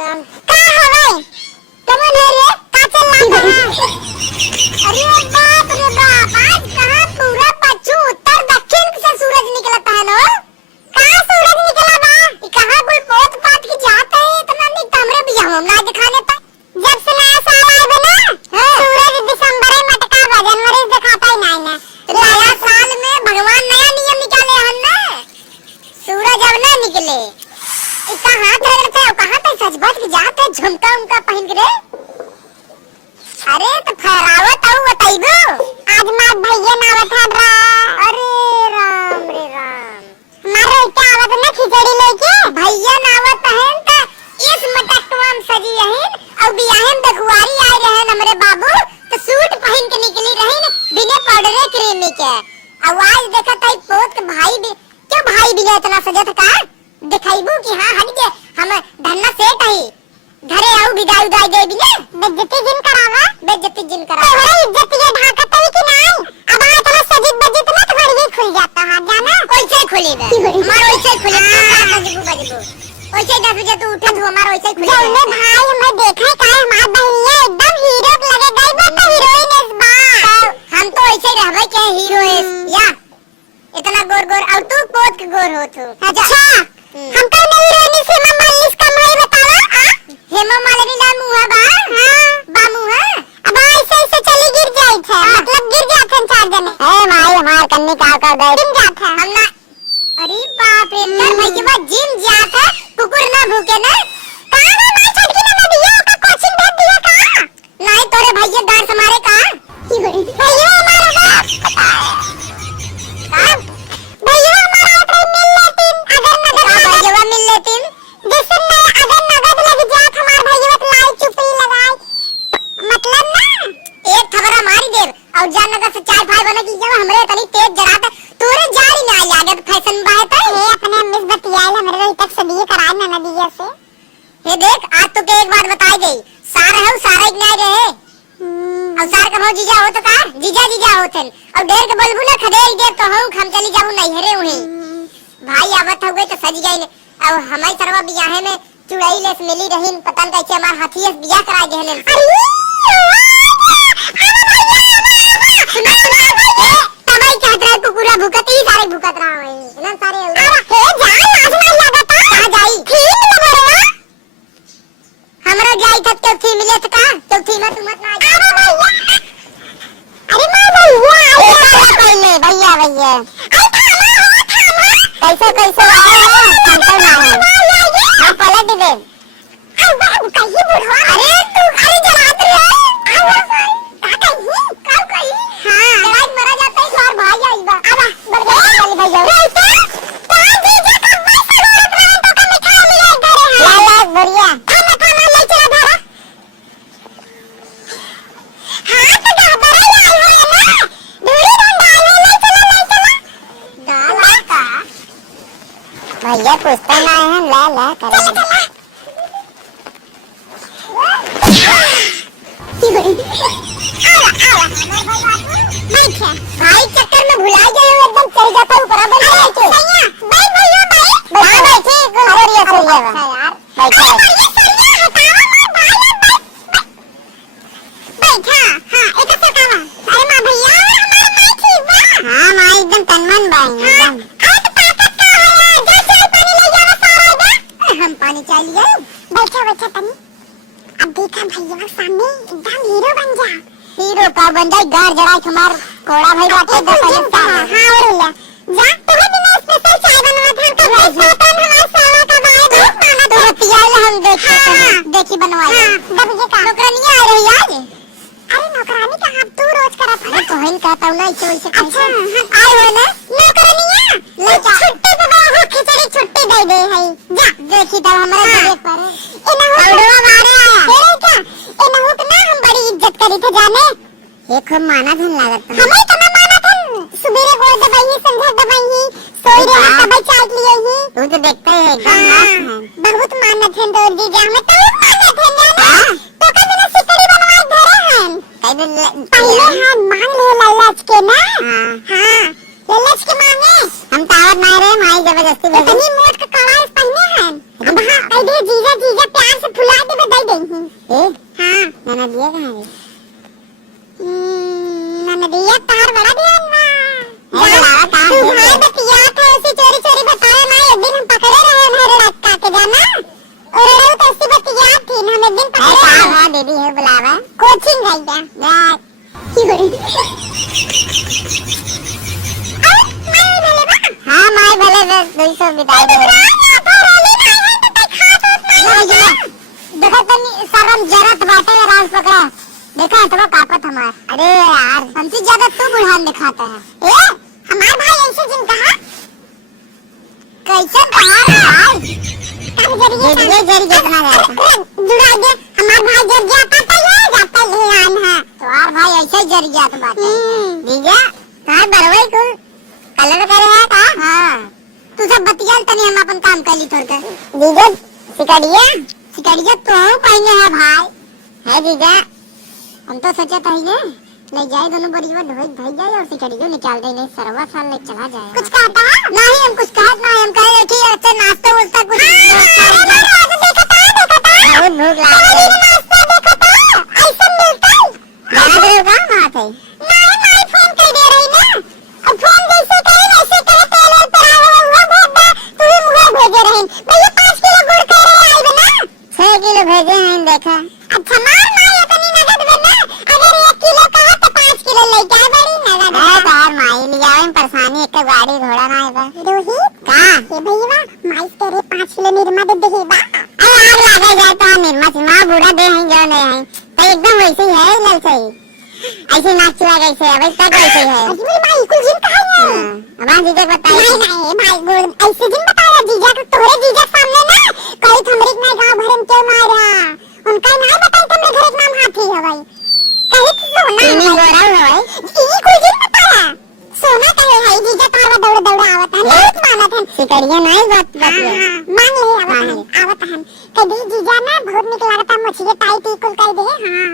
राम का हवे कमन है रे का चल रहा अरे बाप रे बाप आज कहां पूरा पश्चिम उत्तर दक्षिण से सूरज निकलता है नो का सूरज निकला बा ये कहां कोई पोत पात की जात है इतना नहीं हमरे भी हम ना दिखाने पर जब से नया साल आए बना सूरज दिसंबर में मटका बा जनवरी दिखाता ही नहीं ना नया साल में भगवान नया नियम निकाले हन ना सूरज अब ना निकले इसका हाथ रगड़ते हो कहां तक सच बात की जात है झुमका उनका पहन के रे अरे तो फहरावत आऊ बताइबो आज मार भैया नावत है रा अरे राम रे राम मारो क्या आवत ना खिचड़ी लेके भैया नावत है त इस मटकवा में सजी है और बियाहन दखुआरी आए रहे हमरे बाबू तो सूट पहन के निकली रही बिना पाउडर क्रीम के आवाज देखत है पोत के भाई भी क्यों भाई भी इतना सजत का दिखाइबू कि हां हट के हम धन्ना सेठ है घरे आऊ विदाई उदाई दे बिना बेइज्जती जिन करावा बेइज्जती जिन करावा तोहरा इज्जत ये ढाकत है कि नहीं अब आ चलो सजित बजित ना तुम्हारी भी खुल जाता हां जाना ओइसे खुली बे हमार ओइसे खुली बजबू बजबू ओइसे 10 बजे तू उठे तू हमार ओइसे खुली जौने भाई मैं देखा का हमार बहनिया एकदम हीरो लगे गई बा तो हीरोइन इस बार हम तो ऐसे रहबे के हीरो है या इतना गोर गोर और तू पोत के गोर हो तू अच्छा हम का नहीं हीरोइन से मालिश का मैं बतावा हेमा मालिनी ला मुहा बा हां बा मुहा अब ऐसे ऐसे चली गिर जाई थे मतलब गिर जात हैं 4 जने ए माई हमार कन्नी का गए जिम जात है हम ना अरे बाप रे कर भाई के बाद जिम जात है कुकुर ना भूखे ना कहां ना मार छटकी ना दिया का कोचिंग भेज दिया का नहीं तोरे भैया डांस हमारे का भैया हमारा का भैया हमारा तो मिल लेतिन अगर नगद भैया मिल लेतिन जैसे मैं अगर नगद लग जात हमार भैया तो लाई चुपी लगाई मतलब ना एक खबरा मारी देव और जान नगद से चाय फाय बना की जब हमरे तनी तेज जराता तोरे जारी ना लागत फैशन बात है हे अपने मिस बतियाल हमरे रोई तक सदिए कराय ना नदिया से हे देख आज तो के एक बात बताई गई सारा है सारा एक नहीं रहे और सार का भाव जीजा हो तो का जीजा जीजा होतन और ढेर के बलबू ना खदेल दे तो हम हम चली जाऊ नहीं हरे उन्हें भाई आवत हो गए तो सज गई और हमारी सरवा बियाहे में चुड़ाई लेस मिली रहीन पता न कैसे हमार हाथीस बियाह करा गए हैं तमाई कहत रहा कुकुरा भूकत ही सारे भूकत रहा है ना सारे हे जान आज नहीं लागत कहां जाई ठीक लबरवा हमरा जाई तक तो थी मिले का तो थी मत मत ना अरे भैया भैया भैया कैसे कैसे चलता ना है हां पलट दे अब कहीं बुढ़वा अरे तू खाली जलात रे का कहीं हां जवाब मरा जाता है और भाई आईबा अब बढ़ गया भैया का जीजा का पैसा रोक रहा तो का मिठाई मिले घरे हां ला बढ़िया खाना खाना ले चला धारा हां तो गाबरा आई हो ना दूरी डाल ले चला डाला का भैया पूछता ना है ला ला कर भाई चक्कर में भुला गए हो एकदम चल जाता हूं बराबर बैठे भाई भैया भाई हां बैठे गुलगोरिया से यार बैठा बैठा हां एक से कावा अरे मां भैया हमारे मां ठीक बा हां मां एकदम तनमन बाई एकदम आज ताकत का है जा चाय पानी ले जावा सारा बा हम पानी चाय लिया बैठा बैठा तनी अब देखा भैया सामने एकदम हीरो बन जा हीरो का बन जाए गार जड़ा हमार कोड़ा भाई बाटे दे पहले हां और ले जा तो हमने स्पेशल चाय बनवा था तो हमारा साला का भाई खाना तो पियाल हम देखी बनवाई दब ये का नौकरानी आ रही आज अरे नौकरानी का आप तू रोज करत है कोहन कहता हूं ना इसे वैसे अच्छा आए हो ना नौकरानी ले जा छुट्टी पे हो खिचड़ी छुट्टी दे दे है जा देखी तब हमारे देख पर इना औडवा मारे आया तेरे क्या इना हो ना हम बड़ी इज्जत करी थे जाने ये खूब माना धन लागत हमें तो ना माना धन सुबेरे गोड़ दबाई संध्या दबाई सोई रे दबाई चाट लिए ही तू तो देखता है एकदम बहुत माना धन तो दीजिए हमें तो माना धन जाना तो कभी ना सिकड़ी बनवाई धरे हैं पहले हां मांग ले लालच के ना हां लालच के मांगे हम तावत ना रे माई जबरदस्ती बोल इतनी मोट का कड़ाई पहने हैं अब हां कह दे जीजा जीजा प्यार से फुला आई गई ए हां ननदिया कहां है ननदिया तार बड़ा ध्यान ना बड़ा तार भाई बतिया था उसे चोरी चोरी बताया ना एक दिन हम पकड़े रहे मेरे रात का के जाना और रे तो ऐसी बतिया थी ना हम एक दिन पकड़े हां दीदी है बुलावा कोचिंग गई क्या की बड़ी हां माय भले 200 बिताई दे देखो तनी शर्म जरत बाटे राज पकड़ा देखा तो कापत हमार अरे यार हमसे ज्यादा तू बुढ़ान दिखाता है ए हमार भाई ऐसे जिन कहा कैसे कहा यार कब जरिए कितना गया जुड़ा दे हमार भाई जब जाता है जाता ले आन है तो यार भाई ऐसे जर गया तो बात है दीजा तार बरवई को कलर करे है का हां तू सब बतियाल तनी हम अपन काम कर ली थोड़ के दीजा सिकड़िया तो पहने है भाई है दीजा हम तो सोचा था ही ले जाए दोनों बड़ी ढोई धई जाए और सिकड़ियो निकाल दे नहीं सरवा साल ले चला जाए कुछ कहता नहीं हम कुछ कहत नहीं हम कहे कि अच्छा नाश्ता वास्ता कुछ देखता बहुत भूख लगी नाश्ता देखता ऐसा मिलता जाना देगा बात है नहीं फोन कर दे रही ना अब फोन जैसे करे वैसे करे तेल और परावा हुआ भेज दे तू ही मुंह भेजे रही भैया 5 किलो गुड़ कह रहे आई बना 6 किलो भेजे हैं देखा अच्छा मार मार इतनी नगद बना अगर 1 किलो कहा तो 5 किलो ले जा बड़ी नगद है तार माई लिया में परेशानी एक गाड़ी घोड़ा ना है बा रोहित का ये भैया माई तेरे 5 किलो निरमा दे दे बा अरे आग लगा जाए तो निरमा से मां बूढ़ा दे हैं जो नहीं है तो एकदम वैसे ही है लल सही ऐसे नाच चला कैसे है भाई तक ऐसे है अजी माई कुल जिन कहा है अब जीजा बताइए नहीं भाई गुड़ ऐसे दिन बताया जीजा को तोरे जीजा सामने ना कई थमरिक ना गांव भरम के मारा उनका ना बताई तुमरे घर के नाम हाथी है भाई कहीं तो सोना नहीं गोरा है भाई ये कोई जिन बताया सोना कहे है जीजा तावा दौड़ दौड़ आवत है बहुत मानत है सिकड़िया नहीं बात मांग ले आवत है कभी जीजा ना बहुत निक लागता मछली टाइट कुल कर दे हां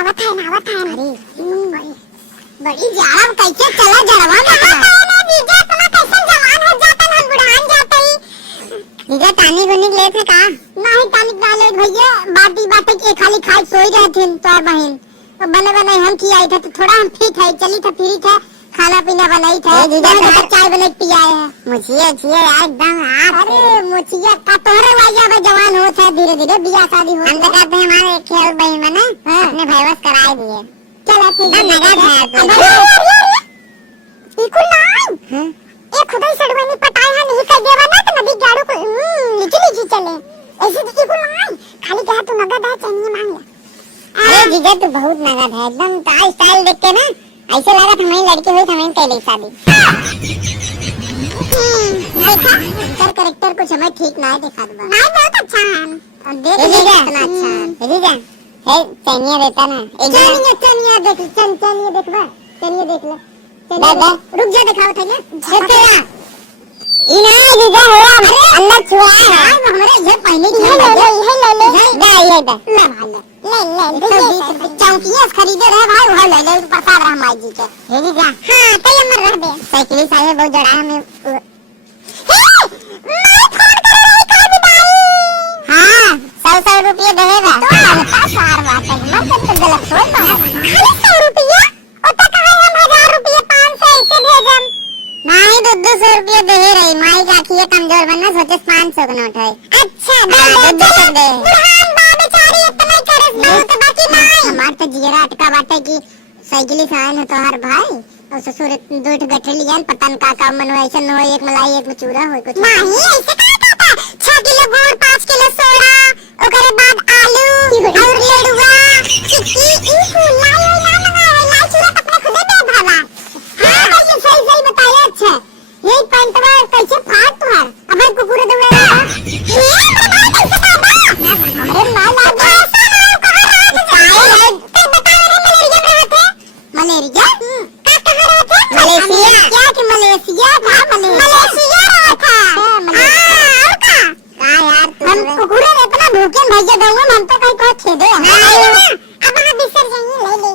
आवत है अरे बड़ी जाम कैसे चला जड़वा ना जीजा तुम कैसे जवान हो जाता ना बुढ़ान जाता ही जीजा टानिक उनिक ले थे का नहीं टानिक डाले भैया बातें के खाली खाई सोई रहे थे तो बहन तो बने हम की आई थे तो थोड़ा हम फिट है चली था फ्री थे खाना पीना बनाई थे जीजा का चाय बना के पिया है मुझिया यार एकदम अरे मुझिया का तोरे वाया में जवान हो थे धीरे धीरे बियाह शादी हो हम तो कहते हैं हमारे खेल बहन में ना अपने भाईवास कराए दिए चल अपनी नगद है इको लाइन ये खुदा ही सड़वनी पटाई है नहीं कर देवा ना तो नदी गाड़ू को नीचे चले ऐसे इको लाइन खाली कहा तू नगद है चाहिए मांग ले अरे जीजा तू बहुत नगद है एकदम स्टाइल देख के ना ऐसे लगा था हमारी लड़की हुई हमारी पहले शादी देखा कर कैरेक्टर कुछ हमें ठीक ना है दिखा दो नहीं बहुत अच्छा है और देख लीजिए कितना अच्छा है लीजिए है चनिया देता ना एक चनिया देख चनिया देख बा चनिया देख ले दादा रुक जा दिखाओ था ये तेरा इना दीदा हो अल्लाह छुआ है हमारे ये पहले की ले ये ले चौकिया खरीदे रहे भाई वो ले ले प्रसाद रहा माई जी के हे दीदा हां तय मर रह दे साइकिल साहे बहुत जड़ा है मैं फोन कर रही का बिदाई हां 100 रुपया देगा तो सार बात है मैं तो गलत सोच रहा हूं 100 रुपया और तो कहे हम 1000 रुपया 500 ऐसे भेजम नहीं 200 रुपया दे रही माई का आखिए कमजोर बनना सोचे 500 का नोट है अच्छा दे बुढ़ान बा बेचारी इतना करस ना तो बाकी नहीं हमार तो जीरा अटका बाटे की साइकिल साइन है तो हर भाई और ससुर दूध गठरी लियान पतन का मनवाइसन हो एक मलाई एक चूरा हो कुछ नहीं ऐसे का कहता 6 किलो गुड़ 5 किलो सोडा ओकरे बाद आलू और लडुआ चिक्की ई फूला ना मंगावे ला चूरा अपने खुदे दे भाला हां कैसे सही बताया अच्छा ये पैंटवा कैसे फाट तुहार अब कुकुर दौड़ा ये अरे माला ऐसा ना कहां रहा है बता रहे मलेरिया का कहां रहा था मलेशिया क्या कि मलेशिया था मलेशिया रहा था हां का यार हम कुकुर ने इतना भूखे भेजे दूंगा हम तो कहीं को छेदे अब हम बिसर जाएंगे ले ले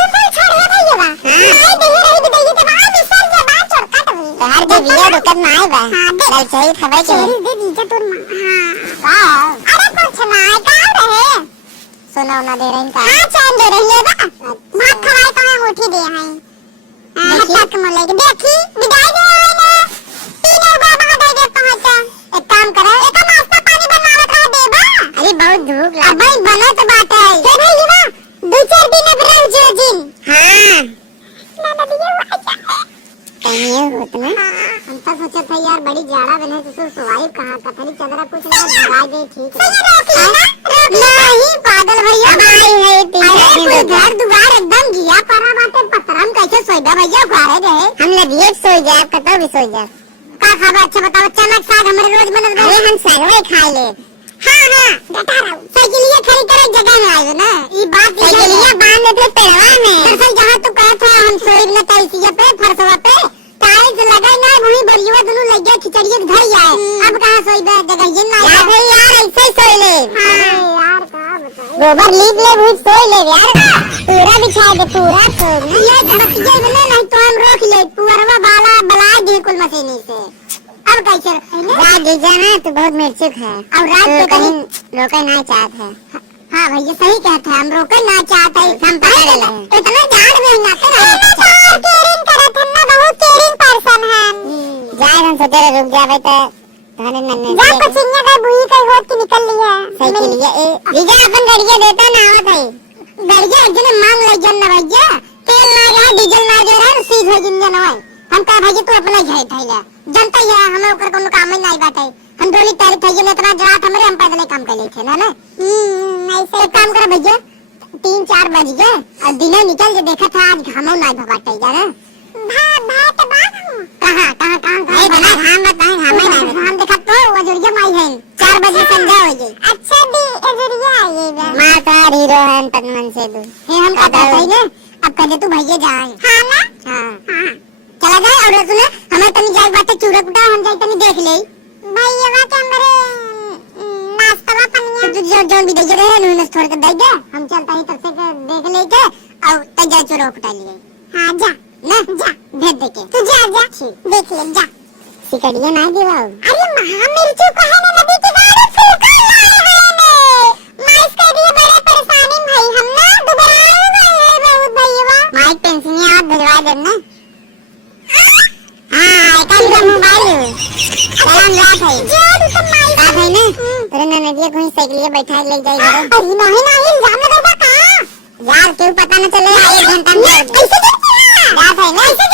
ऊपर छोड़ है भैया नहीं दे रही तो बाहर बिसर जा बाहर छोड़ काट हर जो बिया रुकत ना है बा चल सही खबर के दे दीजिए तो हां अरे कुछ ना है कहां रहे सोना ना दे रही का हां चांद दे रही है बा भात खवाए तो हम उठी दे हैं हां तक मन लगे देखी विदाई दे ना 3 और बाबा दे दे पहुंचा एक काम करो एक नाश्ता पानी बनावत रह दे बा अरे बहुत भूख लगा भाई बना तो बात है के भाई बा 2-4 दिन अब रह जो दिन हां ना दिए कहीं होत ना हम तो सोचा था यार बड़ी जाड़ा बने तो सवाई कहां का थली चदरा कुछ ना भगा दे ठीक है नहीं पागल भैया भाई है तीन घर दुआर एकदम गिया परा बाटे पतरम कैसे सोईबा भैया घरे रहे हम लगिए सोई जाए कतो भी सोई जाए का खबर अच्छा बताओ चमक साग हमरे रोज बनत गए हम सागवे खा ले हां हां बता रहा हूं साइकिलिया खरीद कर जगह में आए ना ई बात साइकिलिया बांध दे पेड़वा में दरअसल जहां तू कहत है हम सोई न तैसिया पे फरसवा पे टाइल्स लगाई ना वही बरिया दोनों लग गया खिचड़िए घर आए अब कहां सोई बे जगह ये ना यार भाई यार ऐसे ही सोई ले हां यार का बताओ गोबर लीप ले भूत सोई ले यार पूरा बिछा दे पूरा तो ये धड़क ये बने नहीं तो हम रोक ले पुअरवा बाला बला दे कुल मशीनी से अब कैसे रात दे जाना तो बहुत मिर्चुक है और रात को कहीं रोके ना चाहते हैं हां भैया सही कहते हैं हम रोके ना चाहते हम पकड़ ले इतना जान में ना कर केयरिंग करत है ना बहुत केयरिंग पर्सन है जाए हम सोचे रुक जावे तो थाने नन्ने जा पछिया का बुई कई होत की निकल लिया साइकिलिया ए जीजा अपन गाड़िया देता ना आवत है गाड़िया जने मांग ले जन ना भैया तेल ना रहा डीजल ना जो रहा सीध हो जिन जन होय हम कह भैया तू अपना जाए थैला जनता है हमें ओकर कोनो काम में नहीं बात है हम डोली तैयारी थई में इतना जरात हमरे हम पैदल काम कर ले थे ना ऐसे एक काम कर भैया 3-4 बज गए और दिन निकल के देखा था आज घामो नहीं भबाटे जा ना भात कहां भाई बना घाम बताए घाम नहीं हम देखा तो अजरिया माई है 4 बजे संध्या हो गई अच्छा दी अजरिया आई है मां का हीरो है तन मन से दू हे हम कहता है ना अब कहे तू भैया जाए हां ना हां चला जाए और सुन हमें तनी जाए बात चूड़ा कुटा हम जाए तनी देख ले भैया वा के अंदर नाश्ता पनिया जो जो भी दे रहे हैं उन्हें छोड़ के दे दे हम चलता ही तब से देख ले के और तजा चूड़ा कुटा लिए हां जा ना जा भेज दे के तू जा जा देख ले जा सिकड़िया ना दिवाओ अरे महा मिर्चू को है ना नदी के गाड़ी फिर को लाए हैं माइस के लिए बड़े परेशानी भाई हम ना दुबरा गए बहुत भैया माइक पेंसिल याद भिजवा देना हां कल का मोबाइल सलाम रात है जो तो माइक का है ना तेरे ननदिया कोई साइकिलिया बैठा ले जाए घर अरे नहीं जाने दो का यार क्यों पता न चले 1 घंटा में ऐसे रात है ना ऐसे